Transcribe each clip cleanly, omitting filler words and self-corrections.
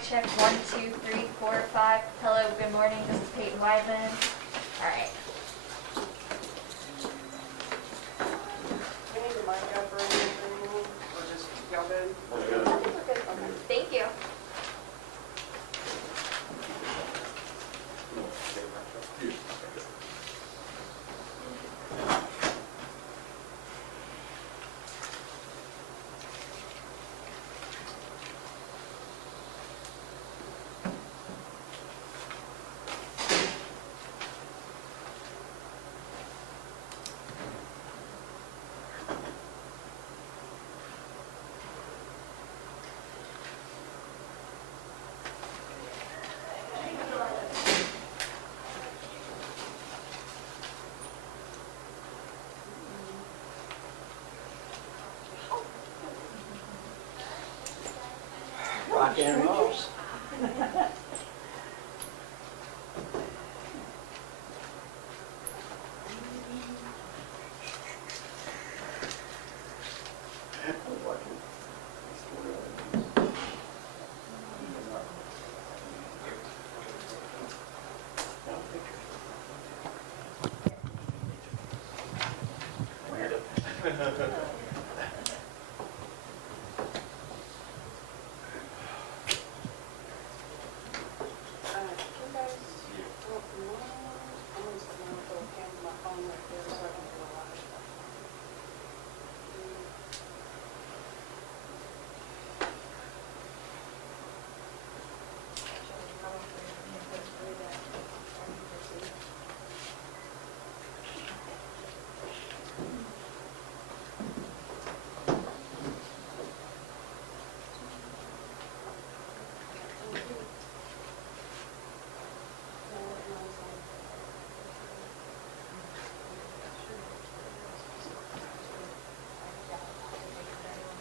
mic check. 1, 2, 3, 4, 5. Hello, good morning. This is Peyton Wyman. All right. Do you need the mic up or anything, or just y'all good? We're good. I think we're good. Okay. Thank you. Rock and roll.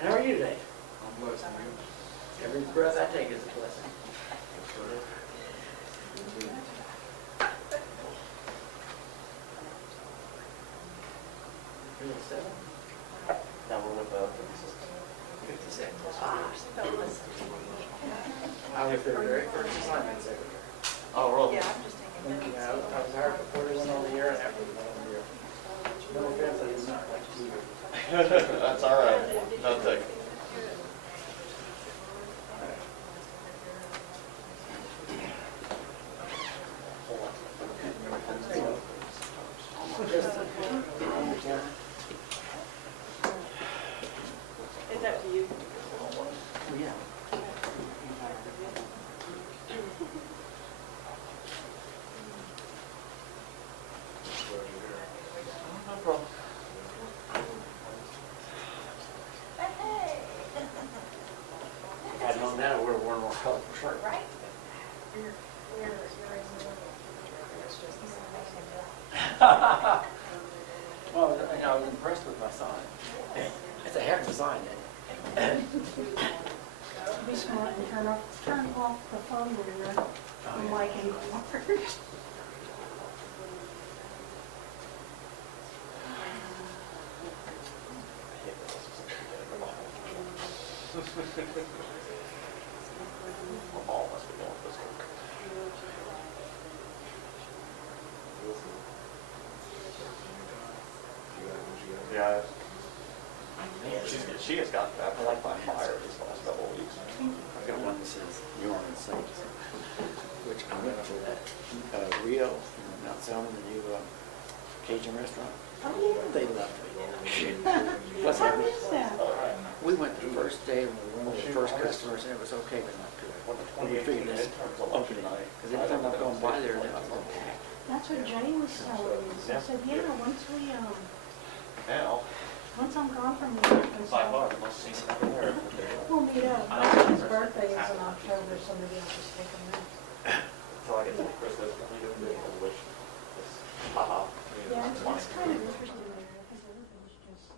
How are you today? I'm blessed, and you? Every breath I take is a blessing. You're at 7? Now we're with 56. I was their very first assignment secretary. Oh, really? Yeah, I'm just taking Yeah, notes. I was hired before they went on the air and after they went on the air. No offense, I did not like to be here. That's all right. No take. It's up to you. Yeah. No problem. If I'd known that, I would have worn a more colorful shirt. Right? Well, I was impressed with my sign. It's a heck of a sign, isn't it? Be smart and turn off the phone when you're from liking cars. All must be going physical. Yeah. She has gotten back like by fire these last couple of weeks. I've got one that says New Orleans Saints, which I went to that Rio, Mount Salmon, the new Cajun restaurant. Oh, yeah. They loved me. Plus, I missed that. we went the first day and we were one of the first customers, and it was okay, but not good. When we figured this opening, because every time I've gone by there, I was going, That's what Jay was telling me. So I said, yeah, Now, once I'm gone from here, by far, the most seen over there. we'll meet up. His birthday is in October, so maybe I'll just take him there. Until I get to Christmas, I need to wish this, haha. Yeah, it's kind of interesting there. I think everything's just,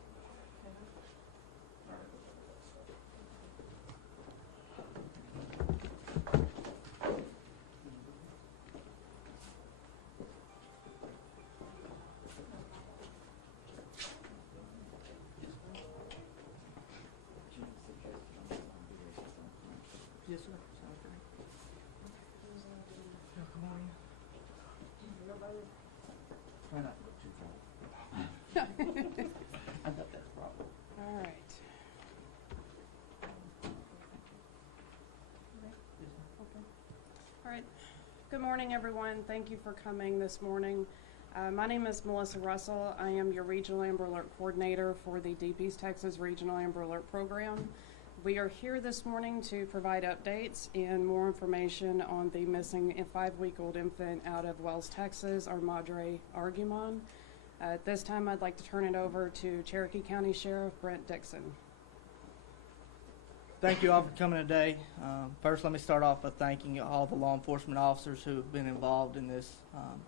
yes, sir. Sounds great. I thought that's wrong. All right. All right. Good morning, everyone. Thank you for coming this morning. My name is Melissa Russell. I am your Regional Amber Alert Coordinator for the Deep East Texas Regional Amber Alert Program. We are here this morning to provide updates and more information on the missing 5-week-old infant out of Wells, Texas, our Madre Argumon. At this time, I'd like to turn it over to Cherokee County Sheriff Brent Dixon. Thank you all for coming today. First, let me start off by thanking all the law enforcement officers who have been involved in this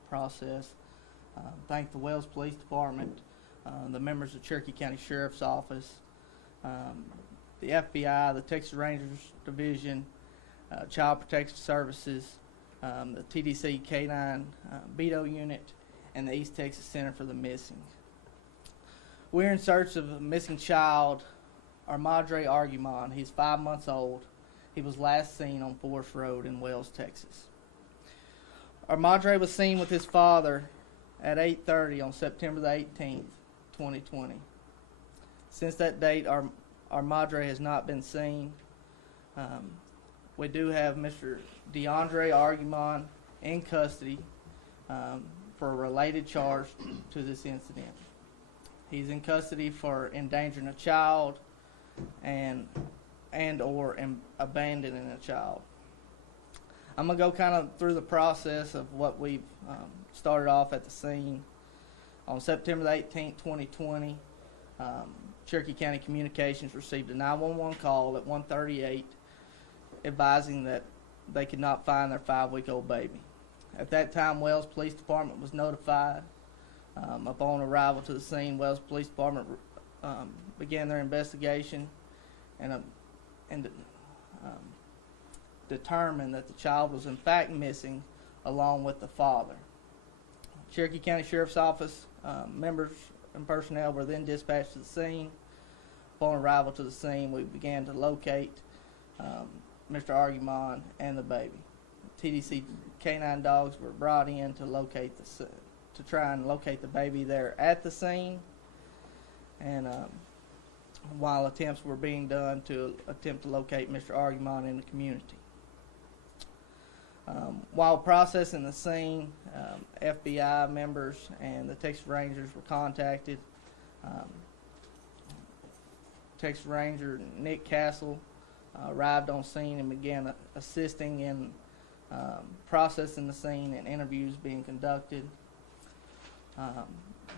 process. Thank the Wells Police Department, the members of Cherokee County Sheriff's Office, the FBI, the Texas Rangers Division, Child Protective Services, the TDC K-9 BETO unit, and the East Texas Center for the Missing. We're in search of a missing child, our Madre Argumon. He's 5 months old. He was last seen on Forest Road in Wells, Texas. Our Madre was seen with his father at 8:30 on September the 18th, 2020. Since that date, our Madre has not been seen. We do have Mr. DeAndre Argumon in custody for a related charge to this incident. He's in custody for endangering a child and or abandoning a child. I'm going to go kind of through the process of what we've started off at the scene. On September the 18th, 2020, Cherokee County Communications received a 911 call at 1:38 advising that they could not find their 5-week-old baby. At that time, Wells Police Department was notified. Upon arrival to the scene, Wells Police Department began their investigation and determined that the child was in fact missing along with the father. Cherokee County Sheriff's Office members and personnel were then dispatched to the scene. Upon arrival to the scene, we began to locate Mr. Argumon and the baby. TDC K-9 dogs were brought in to try and locate the baby there at the scene, and while attempts were being done to attempt to locate Mr. Argumon in the community. While processing the scene, FBI members and the Texas Rangers were contacted. Texas Ranger Nick Castle arrived on scene and began assisting in processing the scene and interviews being conducted.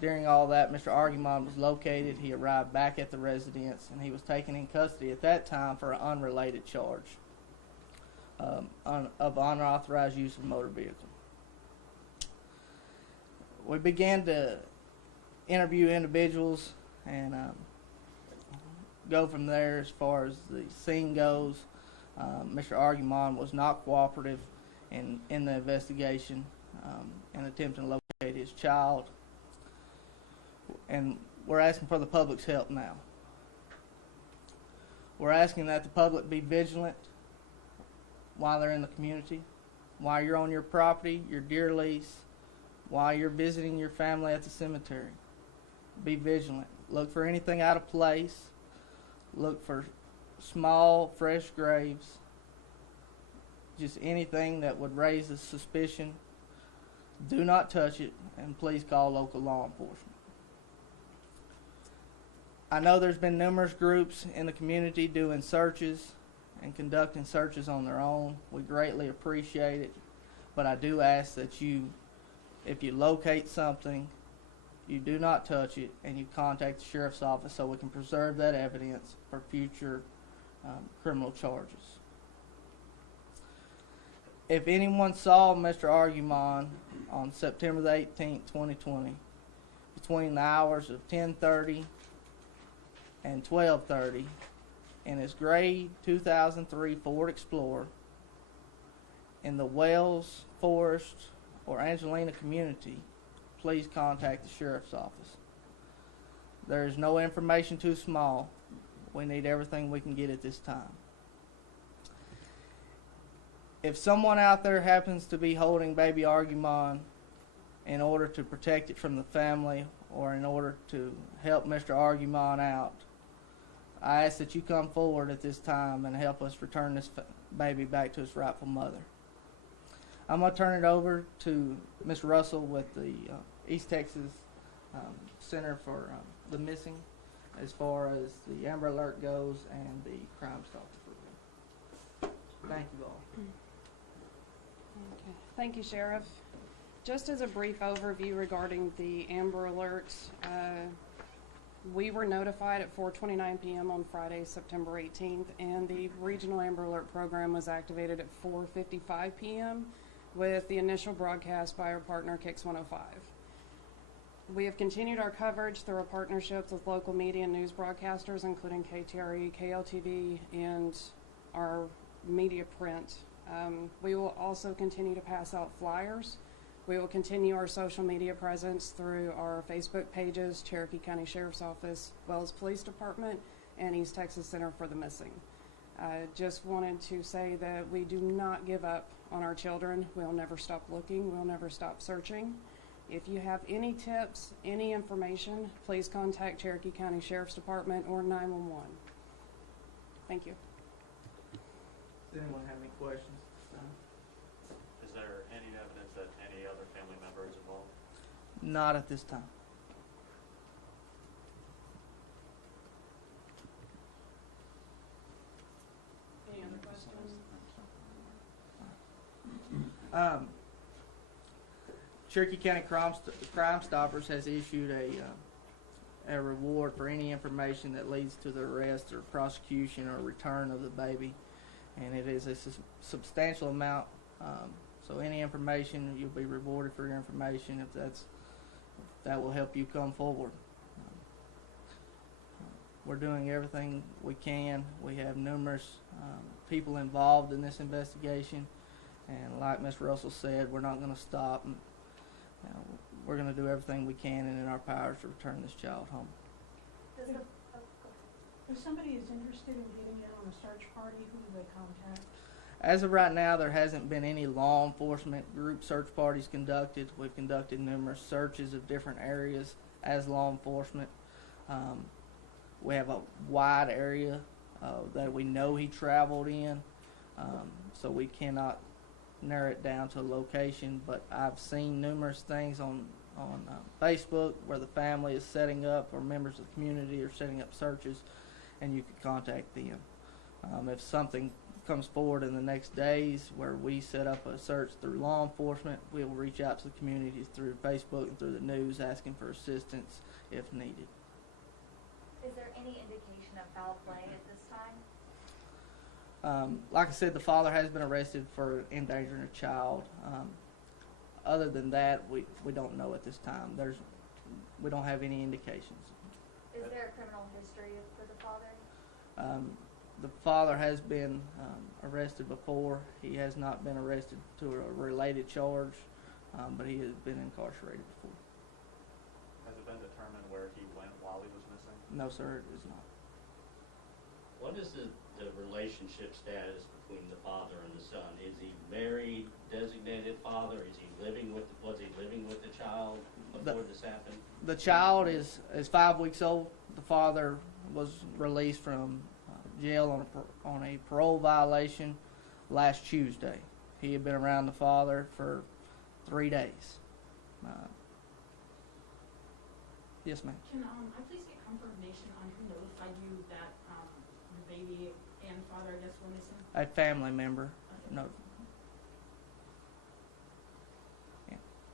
During all that, Mr. Argumon was located. He arrived back at the residence, and he was taken in custody at that time for an unrelated charge of unauthorized use of motor vehicle. We began to interview individuals and go from there. As far as the scene goes, Mr. Argumon was not cooperative in the investigation and attempting to locate his child. And we're asking for the public's help now. We're asking that the public be vigilant while they're in the community, while you're on your property, your deer lease, while you're visiting your family at the cemetery. Be vigilant. Look for anything out of place. Look for small, fresh graves. Just anything that would raise a suspicion. Do not touch it, and please call local law enforcement. I know there's been numerous groups in the community doing searches and conducting searches on their own. We greatly appreciate it, but I do ask that if you locate something, you do not touch it, and you contact the sheriff's office so we can preserve that evidence for future criminal charges. If anyone saw Mr. Argumon on September the 18th, 2020, between the hours of 10:30 and 12:30 in his gray 2003 Ford Explorer in the Wells, Forest, or Angelina community, please contact the sheriff's office. There is no information too small. We need everything we can get at this time. If someone out there happens to be holding baby Argumon in order to protect it from the family or in order to help Mr. Argumon out, I ask that you come forward at this time and help us return this baby back to its rightful mother. I'm going to turn it over to Ms. Russell with the East Texas Center for the Missing as far as the Amber Alert goes and the Crime Stopper program. Thank you all. Okay. Thank you, Sheriff. Just as a brief overview regarding the Amber Alert, we were notified at 4:29 p.m. on Friday, September 18th, and the Regional Amber Alert program was activated at 4:55 p.m. with the initial broadcast by our partner, Kix 105. We have continued our coverage through our partnerships with local media and news broadcasters, including KTRE, KLTV, and our media print. We will also continue to pass out flyers. We will continue our social media presence through our Facebook pages, Cherokee County Sheriff's Office, Wells Police Department, and East Texas Center for the Missing. Just wanted to say that we do not give up on our children. We'll never stop looking. We'll never stop searching. If you have any tips, any information, please contact Cherokee County Sheriff's Department or 911. Thank you. Does anyone have any questions? Is there any evidence that any other family member is involved? Not at this time. Any other questions? Cherokee County Crime Stoppers has issued a reward for any information that leads to the arrest or prosecution or return of the baby, and it is a substantial amount. So any information, you'll be rewarded for your information if that will help you come forward. We're doing everything we can. We have numerous people involved in this investigation, and like Ms. Russell said, we're not going to stop. We're going to do everything we can and in our powers to return this child home. If somebody is interested in getting in on a search party, who do they contact? As of right now, there hasn't been any law enforcement group search parties conducted. We've conducted numerous searches of different areas as law enforcement. We have a wide area that we know he traveled in, so we cannot narrow it down to a location. But I've seen numerous things on Facebook where the family is setting up, or members of the community are setting up searches, and you can contact them. If something comes forward in the next days where we set up a search through law enforcement, we will reach out to the community through Facebook and through the news asking for assistance if needed. Is there any indication of foul play at this time? Like I said, the father has been arrested for endangering a child. Other than that, we don't know at this time. We don't have any indications. Is there a criminal history for the father? The father has been arrested before. He has not been arrested to a related charge, but he has been incarcerated before. Has it been determined where he went while he was missing? No, sir, it is not. What is the relationship status between the father and the son? Is he married, designated father? Was he living with the child before this happened? The child is 5 weeks old. The father was released from jail on a parole violation last Tuesday. He had been around the father for 3 days. Yes, ma'am. Can I please get confirmation on who notified you that the baby and father, I guess, were missing? A family member. Okay. No.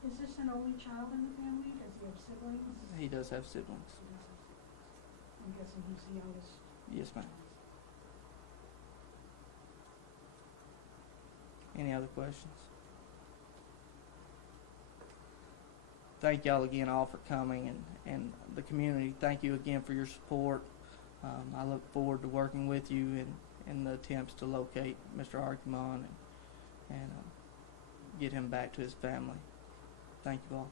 Is this an only child in the family? Does he have siblings? He does have siblings. I'm guessing he's the youngest. Yes, ma'am. Any other questions? Thank y'all again all for coming, and the community, thank you again for your support. I look forward to working with you in the attempts to locate Mr. Argumon and get him back to his family. Thank you all.